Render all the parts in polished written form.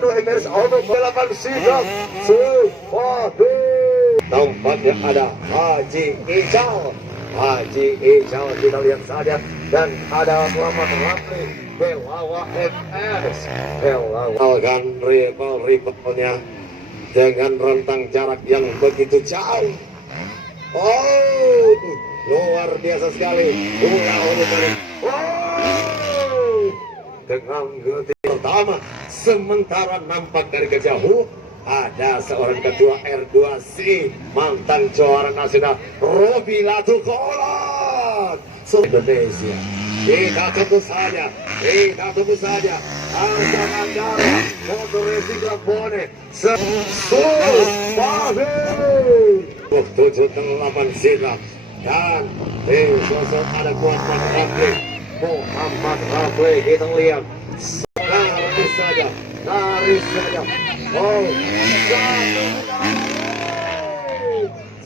Penontong Histeris untuk balapan sikap sepatu. Nampaknya ada Haji Ijal kita lihat saja, dan ada Muhammad Ramli Belawa MS melakukan rivalnya dengan rentang jarak yang begitu jauh. Oh, luar biasa sekali. Ullah Ojeng. Dengan geti pertama, sementara nampak dari kejauh ada seorang ketua R2C mantan juara nasional Robilatul Kolot Indonesia. Kita tunggu saja Angkat Anggara motor racing Lampone Waktu 78 sila, dan di sosok ada Muhammad Ramli. Kita lihat tarik saja. Oh,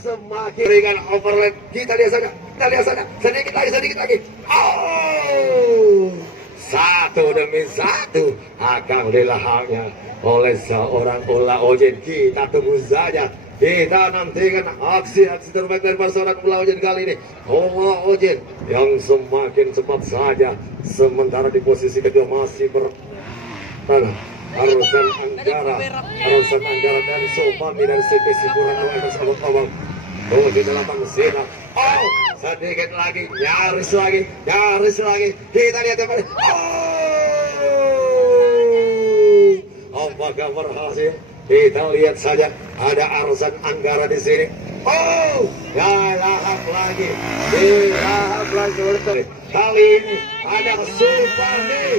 semakin ringan overlap. Kita lihat saja, sedikit lagi. Oh, satu demi satu akan dilahapnya oleh seorang Ullah Ojeng. Kita tunggu saja, kita nantikan aksi terbaik dari pasangan Ullah Ojeng kali ini. Ullah Ojeng yang semakin cepat saja, sementara di posisi kedua masih Arusan Anggara dan Sopami dari CPC Burano atas abang-abang. Oh, di dalam mesin. Oh, sedikit lagi, nyaris lagi. Kita lihat yang paling. Oh, apakah berhasil? Kita lihat saja, ada Arusan Anggara di sini. Oh, lahap lagi. Kali ini ada Sopami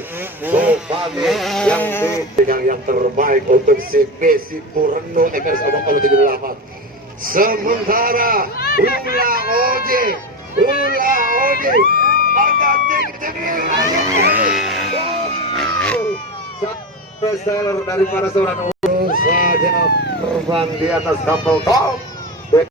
yang terbaik untuk CPC Burano Histeris abang-abang 78. Sementara Ullah Ojeng akan bestseller daripada seorang saja terbang di atas kapal.